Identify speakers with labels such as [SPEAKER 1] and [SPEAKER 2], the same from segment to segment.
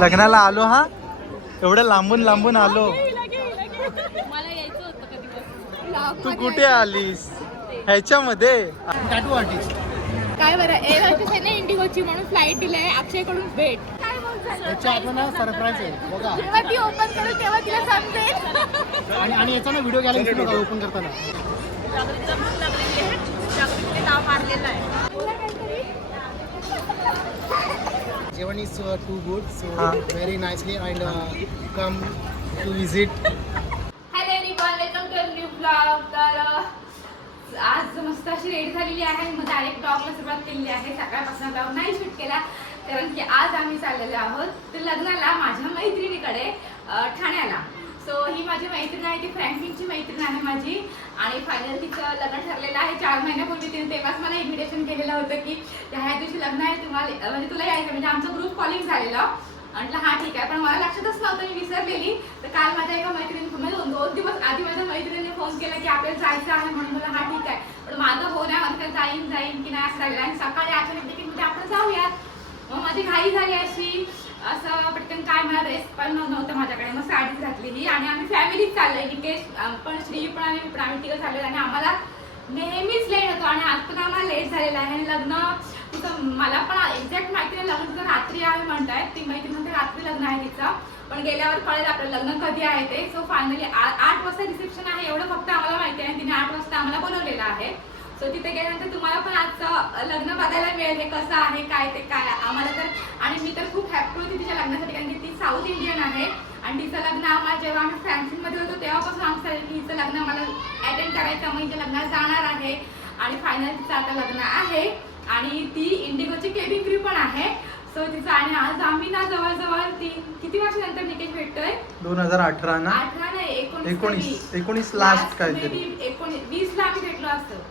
[SPEAKER 1] लग्नाला आलो हा. एवढं लांबून लांबून आलो.
[SPEAKER 2] मला यायचं होतं कधी
[SPEAKER 1] तू कुठे आलीस? ह्याच्यामध्ये.
[SPEAKER 3] टॅटू आर्टिस्ट
[SPEAKER 2] काय बरं? एअर आहे ना इंडिगोची म्हणून फ्लाईट दिलाय. अक्षयकडून भेट.
[SPEAKER 3] याच्या आतमध्ये सरप्राईज आहे. बघा.
[SPEAKER 2] जेव्हा ती ओपन करेल तेव्हा तिला समजेल
[SPEAKER 3] आणि आणि याचा ना व्हिडिओ विसरू नका ओपन करताना.
[SPEAKER 2] जागृतीला भूक लागलेली आहे. जागृतीने नाव मारलेलं आहे.
[SPEAKER 3] जेवण इज टू गुड सो
[SPEAKER 1] हा.
[SPEAKER 3] Very nicely and come to visit
[SPEAKER 2] hello everyone welcome to new blog तर अह, आज मस्त अशी रेडी झालेली आहे. मग डायरेक्ट ब्लॉगला सुरुवात केलेली आहे. सकाळपासून ब्लॉग नाही शूट केला कारण की आज आम्ही चाललेलो आहोत तर लग्नाला माझ्या मैत्रिणीकडे अह, ठाण्याला. सो ही माझी मैत्रीण आहे ती फ्रँकलिनची मैत्रीण आहे माझी. आणि फायनल तिचं लग्न ठरलेलं आहे. चार महिन्यापूर्वी तिने तेव्हाच मला इन्व्हिटेशन केलेलं होतं की ह्या दिवशी लग्न आहे तुम्हाला म्हणजे तुला यायचं म्हणजे आमचं ग्रुप कॉलिंग झालेलं. म्हटलं हा ठीक आहे. पण मला लक्षातच नव्हतं मी विसरलेली. तर काल माझ्या एका मैत्रिणी म्हणजे दोन दोन दिवस आधी माझ्या मैत्रिणीने फोन केला की आपल्याला जायचं आहे म्हणून. मला हा ठीक आहे. पण माझं हो नाही म्हणतं जाईन जाईन की नाही असं लागलं आणि सकाळी अचानक देखील म्हणजे आपण जाऊयात. मग माझी घाई झाली अशी. असं पटकन काय मला ड्रेस पण नव्हतं माझ्याकडे. मग साडीच घातली ही आणि आम्ही फॅमिलीच चाललोय निकेश पण श्री पण आणि मी पण आम्ही तिकडे चाललोय आणि आम्हाला नेहमीच लेट होतो आणि आज पण आम्हाला लेट झालेलं आहे. आणि लग्न तिथं मला पण एक्झॅक्ट माहिती नाही लग्न तिथं रात्री आहे म्हणताय. ती माहिती म्हणते रात्री लग्न आहे तिचं. पण गेल्यावर कळेल आपलं लग्न कधी आहे ते. सो फायनली आठ वाजता रिसेप्शन आहे. एवढं फक्त आम्हाला माहिती आहे तिने आठ वाजता आम्हाला बोलवलेलं आहे. सो तिथे गेल्यानंतर तुम्हाला पण आजचं लग्न बघायला मिळेल. हे कसं आहे काय ते काय आम्हाला तर आणि मी तर खूप हॅपी होती तिच्या लग्नासाठी कारण की ती साऊथ इंडियन आहे. आणि तिचं लग्न आम्हाला जेव्हा आम्ही फ्रँकफिनमध्ये होतो तेव्हापासून आमचं की हिचं लग्न मला अटेंड करायचं. मग हिच्या लग्नाला जाणार आहे. आणि फायनल तिचं आता लग्न आहे. आणि ती इंडिगोची केबिन क्रू पण आहे. सो तिचं आणि आज आम्ही ना जवळजवळ ती किती वर्षानंतर निकेश भेटतोय?
[SPEAKER 1] दोन हजार अठरा ना?
[SPEAKER 2] अठरा नाही एकोणीस
[SPEAKER 1] एकोणीस. लास्ट काहीतरी
[SPEAKER 2] maybe एकोणीस वीसला आम्ही भेटलो असतो.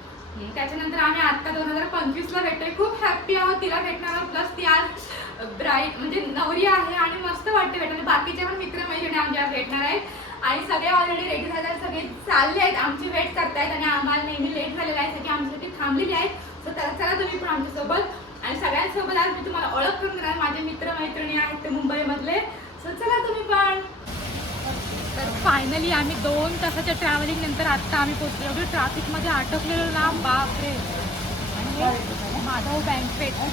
[SPEAKER 2] त्याच्यानंतर आम्ही आता दोन हजार पंचवीसला भेटतोय. खूप हॅप्पी आहोत. तिला भेटणार आहोत. प्लस ती आज ब्राईट म्हणजे नवरी आहे आणि मस्त वाटते भेटायला. बाकीचे पण मित्रमैत्रिणी आमच्या भेटणार आहेत. आणि सगळे ऑलरेडी रेडी झाले आहेत. सगळे चालले आहेत. आमची वेट करतायत आणि आम्हाला नेहमी लेट झालेला आहे. सगळी आमच्यासाठी थांबलेली आहेत. सो तर चला तुम्ही पण आमच्यासोबत. आणि सगळ्यांसोबत आज मी तुम्हाला ओळख करून देणार माझे मित्रमैत्रिणी आहेत ते मुंबईमधले. सो चला तुम्ही पण. तर फायनली आम्ही दोन तासाच्या ट्रॅव्हलिंग नंतर आत्ता आम्ही पोहोचलो. एवढं ट्रॅफिकमध्ये अटकलेलो ना बापरे. आणि माधव बँकवेट आणि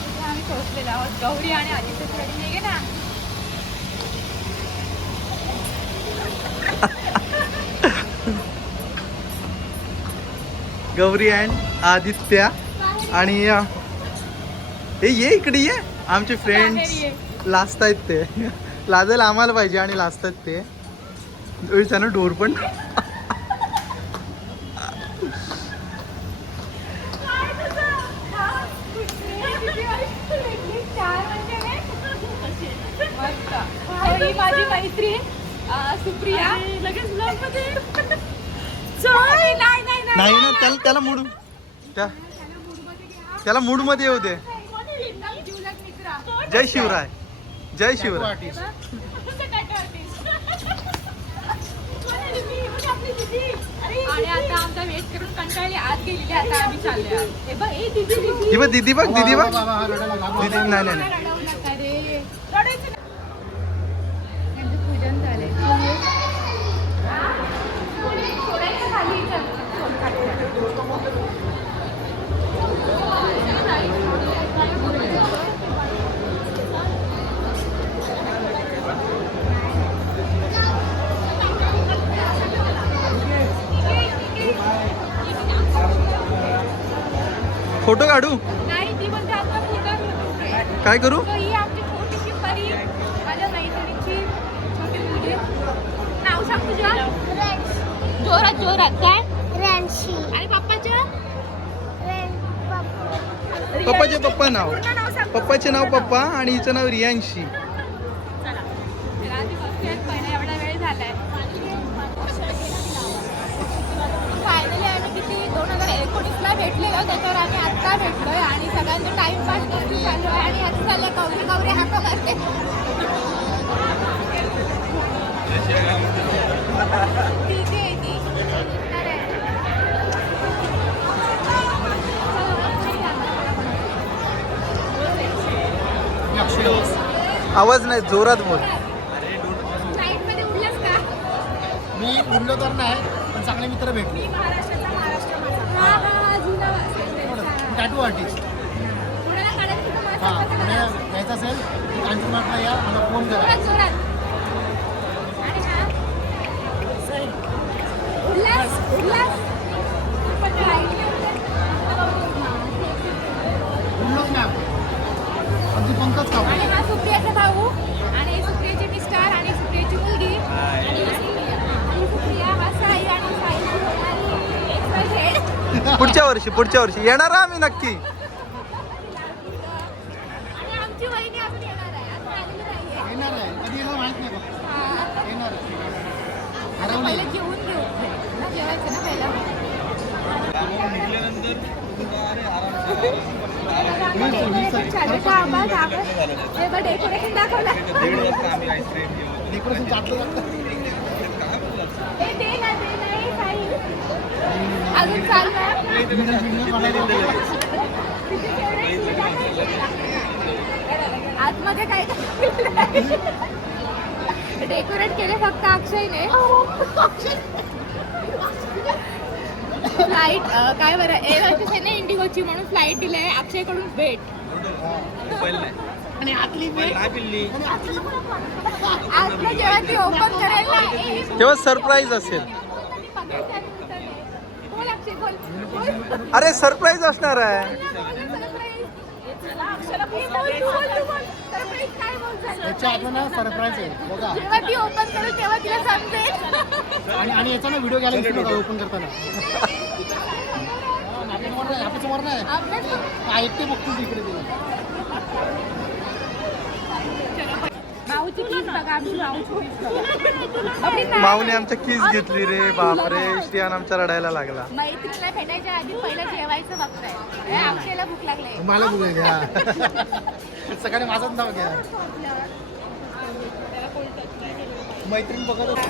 [SPEAKER 2] तिथे आम्ही पोहोचलेलो आहोत. गौरी आणि आदित्य रेडी नाही ना
[SPEAKER 1] गौरी अँड आदित्य आणि हे ये इकडे ये. आमचे फ्रेंड्स. लाजत आहेत ते. लाजायला आम्हाला पाहिजे आणि लाजतात ते. त्यानं डोर पण
[SPEAKER 2] ही माझी मैत्रीण सुप्रिया लगेच नाही
[SPEAKER 1] ना त्याला त्याला मूड त्या त्याला मूडमध्ये येऊ दे. जय शिवराय. जय शिवराय.
[SPEAKER 3] आर्टिस्ट
[SPEAKER 2] आणि आता आमचा वेट करून कंटाळली आज गेलेली आता आम्ही चालले आहोत. हे बघ, ए, दीदी,
[SPEAKER 1] बघ दीदी बघ दीदी बघ.
[SPEAKER 3] हा.
[SPEAKER 1] दीदी नाही नाही नाही.
[SPEAKER 2] जोरात जोरात. काय? आणि पप्पाच्या
[SPEAKER 1] पप्पाचे पप्पा नाव. पप्पाचे नाव पप्पा आणि हिचं नाव रियांशी.
[SPEAKER 2] भेटलेलो त्याच्यावर आम्ही आत्ता भेटलोय आणि सगळ्यांचं टाइमपास करून चालू आहे आणि आता चाललंय गौरी गौरी हाका मारते दीदी आहे ती. अरे.
[SPEAKER 3] अक्षय
[SPEAKER 1] आवाज नाही जोरात बोल.
[SPEAKER 2] फ्लाईटमध्ये उडलास का?
[SPEAKER 3] मी उडलो तर नाही पण चांगले मित्र भेटले. टॅटू आर्टिस्ट हां? घ्यायचं असेल कांचनमार्टला या मला फोन करा.
[SPEAKER 2] आणि
[SPEAKER 3] पंकज कापू
[SPEAKER 2] आणि हा सुप्रियाचा भाऊ.
[SPEAKER 1] पुढच्या वर्षी पुढच्या वर्षी. येणार आम्ही नक्की.
[SPEAKER 2] डेकोरेशन दाखवलं.
[SPEAKER 3] डेकोरेशन चाटलं जातं
[SPEAKER 2] हे दे ना दे ना हे साई. अजून
[SPEAKER 3] काढायला
[SPEAKER 2] आतमध्ये काय डेकोरेट केले फक्त अक्षयने. फ्लाईट काय बरं एअर आहे ना इंडिगोची म्हणून फ्लाईट दिली आहे. अक्षयकडून भेट
[SPEAKER 3] आणि आतली आतली
[SPEAKER 2] जेव्हा ती ओपन करेल ना ए,
[SPEAKER 1] तेव्हा सरप्राईज असेल
[SPEAKER 2] बोल अक्षय बोल बोल
[SPEAKER 1] अरे सरप्राईज असणार आहे.
[SPEAKER 3] ना सरप्राईज आहे बघा. आणि आणि याचा ना व्हिडिओ घ्यायला विसरू नका ओपन करताना आपल्यासमोर नाही आपल्यासमोर नाही
[SPEAKER 2] आपल्या
[SPEAKER 3] हा, एकटे बघतील तिकडे ते
[SPEAKER 2] माऊची किस बघा आमची माऊची किस बघा
[SPEAKER 1] माऊने आमच्या किस घेतली रे बापरे. श्रियान आमच्या रडायला लागला.
[SPEAKER 2] मैत्रीला भेटायच्या आधी पहिलं जेवायचं बघताय. भूक लागले.
[SPEAKER 3] मला घ्या सकाळी माझंच नाव घ्या. मैत्रीण बघत होती.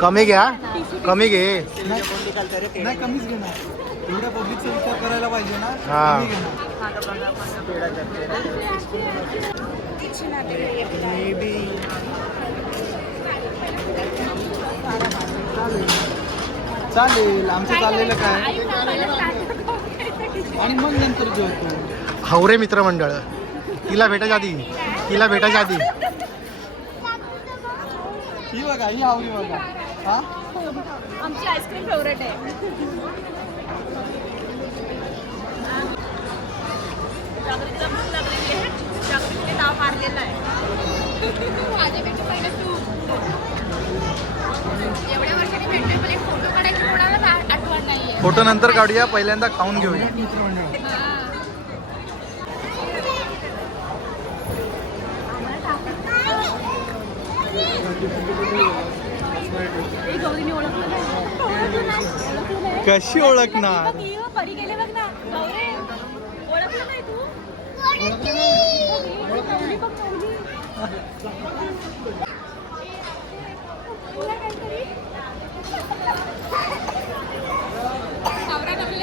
[SPEAKER 3] कमी घ्या. कमी घे.
[SPEAKER 4] नाही कमीच घेणार. एवढ्या पब्लिकचा विचार करायला पाहिजे ना
[SPEAKER 1] हा.
[SPEAKER 4] चालेल आमचं चाललेलं काय? आणि मग नंतर जेवतो
[SPEAKER 3] हावरे मित्रमंडळ तिला भेटायच्या आधी. तिला भेटायच्या आधी.
[SPEAKER 4] ही बघा ही आवडी बघा. हा?
[SPEAKER 2] आमची आईस्क्रीम फेवरेट आहे. माझ्यापेक्षा पहिलं तू. एवढ्या वर्षांनी भेटले पण एक फोटो काढायची कोणालाच आ- आठवण नाहीये.
[SPEAKER 1] फोटो नंतर काढूया पहिल्यांदा खाऊन घेऊया
[SPEAKER 4] मित्रमंडळ
[SPEAKER 2] हा. ए, गौरीने ओळखलं नाही. ओळखलं नाही. ओळखलं नाही.
[SPEAKER 1] कशी ओळखणार
[SPEAKER 2] बघ, ही परी गेले बघ ना गौरे ओळखलं नाही तू गौरी बघ, गौरी. तुला काहीतरी? कशी ओळखणार?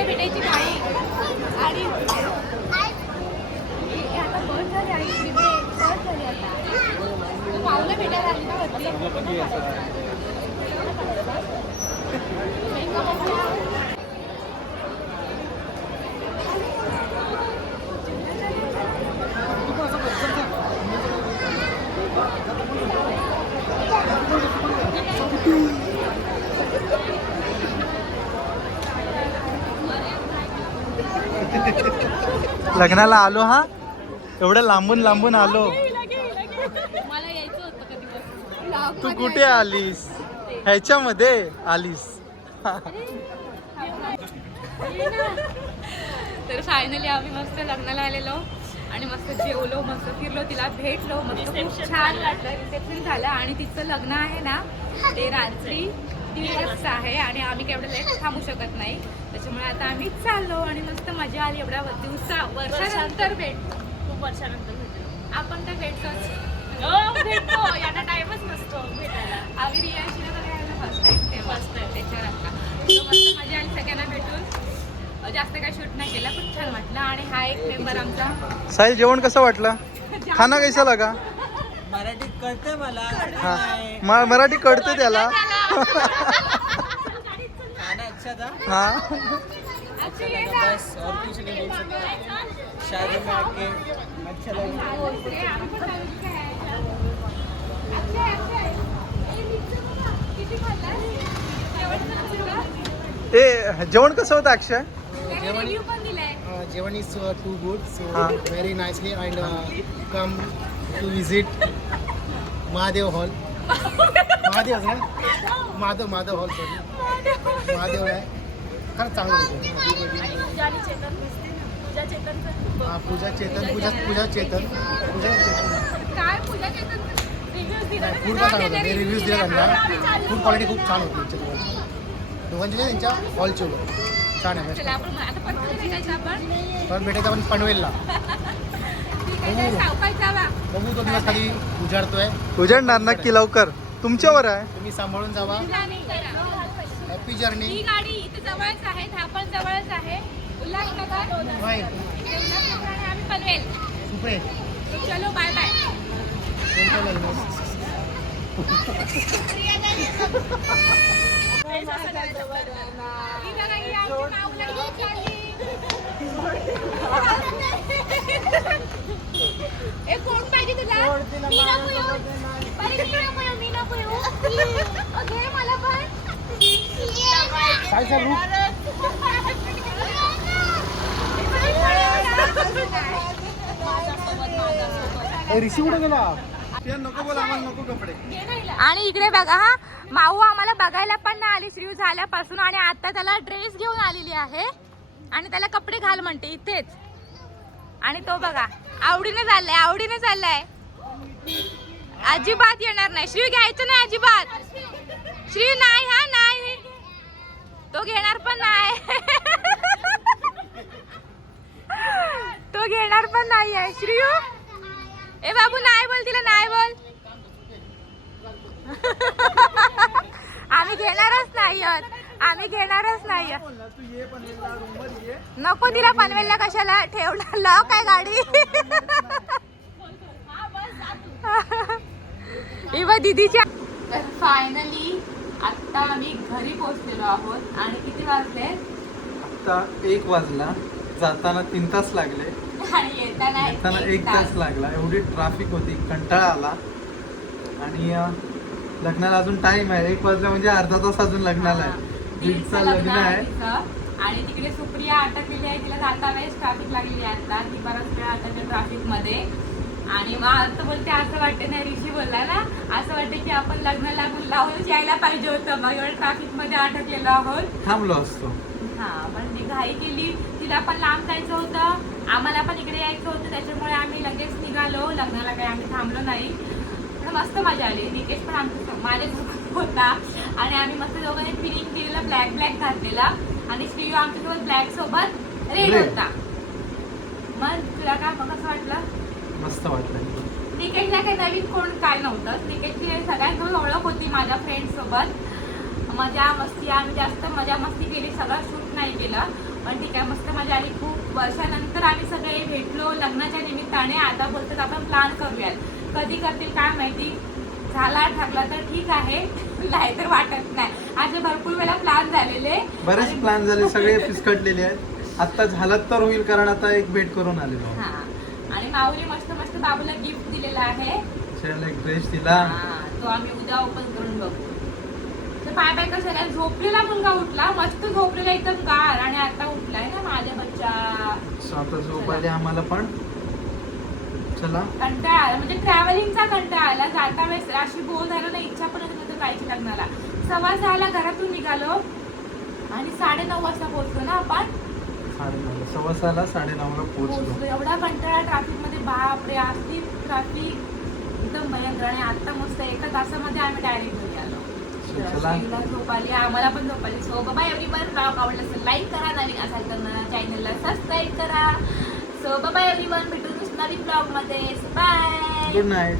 [SPEAKER 2] भेटायची घाई. आणि आता बस झाली आणि बस झाली आता तू भाऊला भेटायला आली ना वरती
[SPEAKER 1] लग्नाला आलो हा? एवढं लांबून लांबून आलो
[SPEAKER 2] मला यायचं होतं कधी
[SPEAKER 1] तू कुठे आलीस? ह्याच्यामध्ये आलीस.
[SPEAKER 2] तर फायनली आम्ही मस्त लग्नाला आलेलो आणि मस्त जेवलो मस्त फिरलो तिला भेटलो मस्त खूप छान वाटलं रिसेप्शन झालं. आणि तिचं लग्न आहे ना ते रात्री वाजता आहे आणि आम्ही केवढं लेट थांबू शकत नाही. त्याच्यामुळे आता आम्ही चाललो आणि मस्त मजा आली. एवढ्या दिवसा वर्षानंतर भेट. खूप वर्षानंतर भेटलो. आपण तर भेटतोच. भेटतो. यांना टाइमच नसतो. भेटायला आम्ही रियाशी फर्स्ट टाइम ते फर्स्ट टाइम त्याच्यावर आता. So मस्त मजा आली सगळ्यांना भेटून जास्त काही शूट नाही केलं पण छान वाटलं. आणि हा एक मेंबर आमचा.
[SPEAKER 1] साहिल जेवण कसं वाटलं? खाना कैसा लगा
[SPEAKER 4] मराठीत कळते मला.
[SPEAKER 1] हा. म- मराठी कळते त्याला.
[SPEAKER 4] खाना अच्छा था?
[SPEAKER 1] हा.
[SPEAKER 4] शादी में आके अच्छा लगा
[SPEAKER 2] अरे, आम्ही पण नवीन खायचं. अच्छा आहे, अच्छा आहे. ए? जेवण कसं होतं?
[SPEAKER 1] ए जेवण कसं होतं अक्षय
[SPEAKER 3] जेवण- too good, so
[SPEAKER 1] Ah.
[SPEAKER 3] very nicely and uh, come to visit Mahadev Hall. Mahadev ना माधव माधव हॉल सॉरी महादेव आहे खरंच चांगलं होतं हा पूजा चेतन पूजा पूजा चेतन पूजा चेतन फूड पण? चांगलं होतं रिव्ह्यूज दिले. त्यांना. फूड क्वालिटी खूप छान होती त्यांच्या दोघांची. दोघांची नाही, त्यांच्या हॉलची होतं. छान आहे
[SPEAKER 2] चला आपण आता परत भेटायचं आपण
[SPEAKER 3] पण भेटायचं आपण पनवेलला. बघू तो दिवस कधी उजाडतोय.
[SPEAKER 1] उजळणार नक्की लवकर. तुमच्यावर आहे.
[SPEAKER 3] तुम्ही सांभाळून जावा. हॅपी
[SPEAKER 2] ही
[SPEAKER 3] जर्नी
[SPEAKER 2] गाडी इथे जवळच आहे हा जवळच उल्हासनगर. आम्ही पनवेल. चलो बाय बाय
[SPEAKER 3] काय चालू ऋषी कुठे गेला
[SPEAKER 2] आणि इकडे बघा हा माऊ आम्हाला बघायला पण नाही आली श्रीव झाल्यापासून. आणि आता त्याला ड्रेस घेऊन आलेली आहे. आणि त्याला कपडे घाल म्हणते इथेच. आणि तो बघा आवडीने चाललाय आवडीने चाललाय. अजिबात येणार नाही. श्री घ्यायचं नाही अजिबात. श्री नाही हा नाही. तो घेणार पण नाही. तो घेणार पण नाही आहे श्रीयू ए बाबू नाही बोल तिला नाही बोल. आम्ही घेणारच नाही आहोत. आम्ही घेणारच नाही. नको तिला पनवेलला कशाला? ठेवला लॉक आहे गाडी. इव दीदीच्या तर फायनली आता आम्ही घरी पोहोचलेलो आहोत. आणि किती वाजले?
[SPEAKER 1] आता एक वाजला. जाताना तीन तास लागले.
[SPEAKER 2] आणि येताना
[SPEAKER 1] येताना एक तास लागला. एवढी ट्रॅफिक होती कंटाळा आला. आणि लग्नाला अजून टाइम आहे. एक वाजला म्हणजे अर्धा तास अजून लग्नाला आहे. दीडचं लग्न आहे.
[SPEAKER 2] आणि तिकडे सुप्रिया अटकलेली आहे. तिला जाता वेळेस ट्रॅफिक लागलेली आहे आता. ती बराच वेळ अटकते ट्रॅफिकमध्ये. आणि मग आता बोलते असं वाटते नाही. ऋषी बोलला ना असं वाटते की आपण लग्न लागून लावूनच यायला पाहिजे होतं. मग एवढं ट्रॅफिकमध्ये अटकलेलो आहोत.
[SPEAKER 1] थांबलो असतो.
[SPEAKER 2] हा पण ती घाई केली. तिला पण लांब जायचं होतं. आम्हाला पण इकडे यायचं होतं त्याच्यामुळे आम्ही लगेच निघालो. लग्नाला काही आम्ही थांबलो नाही. पण मस्त मजा आली. निकेश पण आमच्या माझ्यासोबत होता. आणि आम्ही मस्त दोघांनी फिलिंग केलेला ब्लॅक ब्लॅक घातलेला. आणि श्रीयू आमच्यासोबत ब्लॅक सोबत रेड. होता. मग तुला काय मग कसं वाटलं?
[SPEAKER 1] मस्त वाटलं.
[SPEAKER 2] निकेशला काही नवीन कोण काय नव्हतं. निकेशची सगळ्यांसोबत ओळख होती माझ्या फ्रेंड सोबत. मजा मस्ती आम्ही जास्त मजा मस्ती केली. सगळं शूट नाही केलं. पण ठीक आहे मस्त मजा आली. खूप वर्षानंतर आम्ही सगळे भेटलो लग्नाच्या निमित्ताने. आता बोलतात आपण प्लॅन करूयात. कधी करतील काय माहिती? झाला ठरला तर ठीक आहे. नाही तर वाटत नाही. असे भरपूर वेळा प्लॅन झालेले.
[SPEAKER 1] बरेच प्लॅन झाले. सगळे फिसकटलेले आहेत. आता झालं तर होईल कारण आता एक भेट करून आलेलो.
[SPEAKER 2] हा. आणि माऊली मस्त मस्त बाबूला गिफ्ट दिलेला आहे.
[SPEAKER 1] एक ड्रेस दिला.
[SPEAKER 2] हा, तो आम्ही उद्या ओपन करून बघू. तर पाय पाय कसं आहे, झोपलेला मुलगा उठला मस्त झोपलेला एकदम गार आणि आता उठलाय ना माझ्या बच्चा.
[SPEAKER 1] झोप आली आम्हाला पण. चला.
[SPEAKER 2] कंटाळा आला. म्हणजे ट्रॅव्हलिंगचा कंटाळा आला. जाता वेळेस अशी बोल झाला ना इच्छा पण होती नव्हतं जायची लग्नाला सव्वा सहाला घरातून निघालो आणि साडे नऊ वाजता पोहोचलो ना आपण.
[SPEAKER 1] साडेनऊ सव्वा सहाला साडेनऊला
[SPEAKER 2] पोहोचलो.
[SPEAKER 1] पोहोचलो.
[SPEAKER 2] एवढा कंटाळा ट्रॅफिकमध्ये बापरे असली ट्रॅफिक एकदम भयंकर. आणि आता मस्त एका तासामध्ये आम्ही डायरेक्ट घरी आलो
[SPEAKER 1] So, चला.
[SPEAKER 2] श्रीला झोप आली आम्हाला पण झोप आली सो बाबा एव्हरी वन ब्लॉग आवडला असेल लाईक करा. नवीन असाल तर चॅनलला सबस्क्राईब करा. सो बाबा एव्हरी वन भेटून नवीन ब्लॉगमध्ये. Bye
[SPEAKER 1] good night